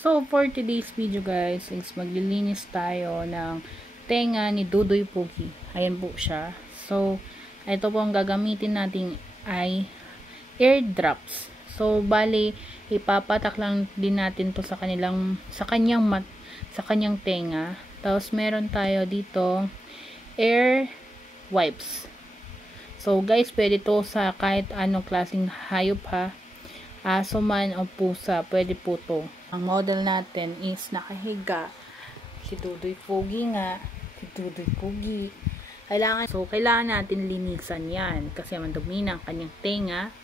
So, for today's video guys, is maglilinis tayo ng tenga ni Dudoy Pogi. Ayan po siya. So, ito po ang gagamitin natin ay ear drops. So, bali, ipapatak lang din natin to sa kanyang tenga. Tapos, meron tayo dito ear wipes. So, guys, pwede to sa kahit anong klaseng hayop ha. Aso man o pusa, pwede po to. Ang model natin is nakahiga. Si Dudoy Pogi nga. Si Dudoy Pogi. Kailangan natin linisan yan. Kasi mandumi na ang kanyang tenga.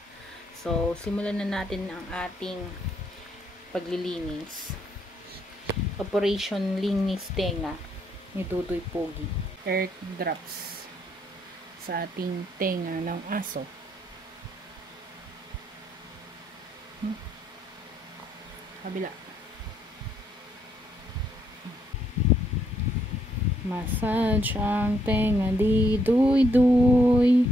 So, simulan na natin ang ating paglilinis. Operation Linis Tenga ni Dudoy Pogi. Ear drops sa ating tenga ng aso. Kabila. Massage ang tenga di Dudoy.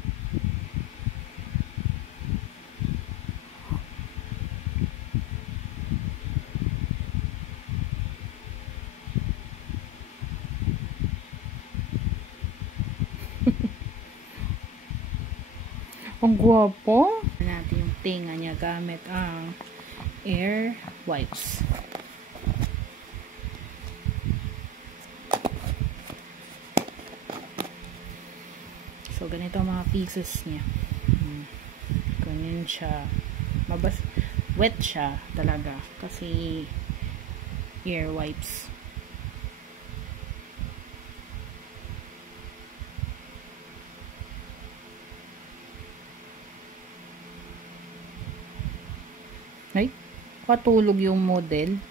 Ang gwapo. Natin yung tenga niya gamit ang ear wipes. So, ganito ang mga pieces niya. Ganyan siya. Wet siya talaga. Kasi ear wipes. Ay, patulog yung model.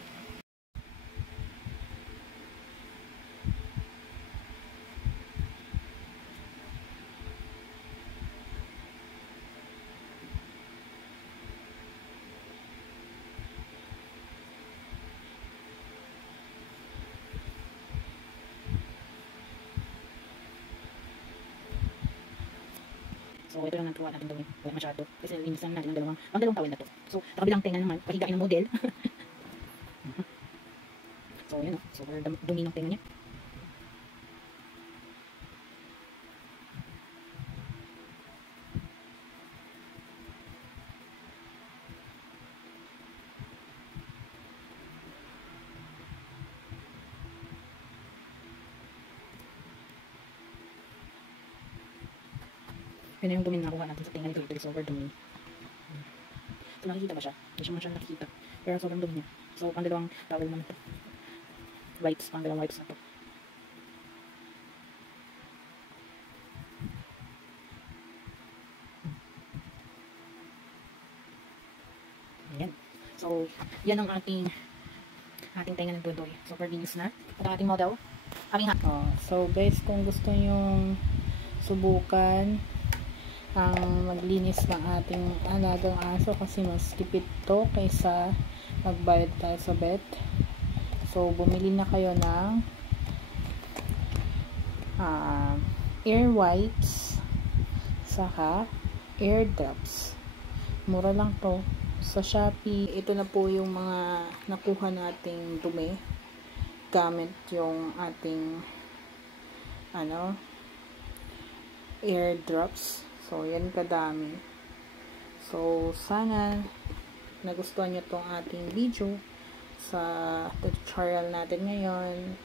So, ito lang ang tuwa natin gawin. Wala masyado. Kasi linis lang natin ang dalawang tawel na to. So, sa kabilang tenga naman, pahigain ng model. So, yun o. Super dumi ng tenga niya. Yun na yung dumi na nakuha natin sa tenga ni Dudoy. Super dumi. So, nakikita ba siya? Hindi siya man siya nakikita. Pero sobrang dumi niya. So, pang dalawang towel naman ito. Pang dalawang wipes na ito. Ayan. So, yan ang ating tenga ng Dudoy. Super linis na. At ang ating model. So, guys, kung gusto nyong subukan ang maglinis ng ating alagang aso kasi mas tipid to kaysa magbayad tayo sa vet. So, bumili na kayo ng ear wipes saka ear drops. Mura lang to sa Shopee. Ito na po yung mga nakuha nating dumi gamit yung ating ear drops. So, yan kadami. So, sana nagustuhan nyo tong ating video sa tutorial natin ngayon.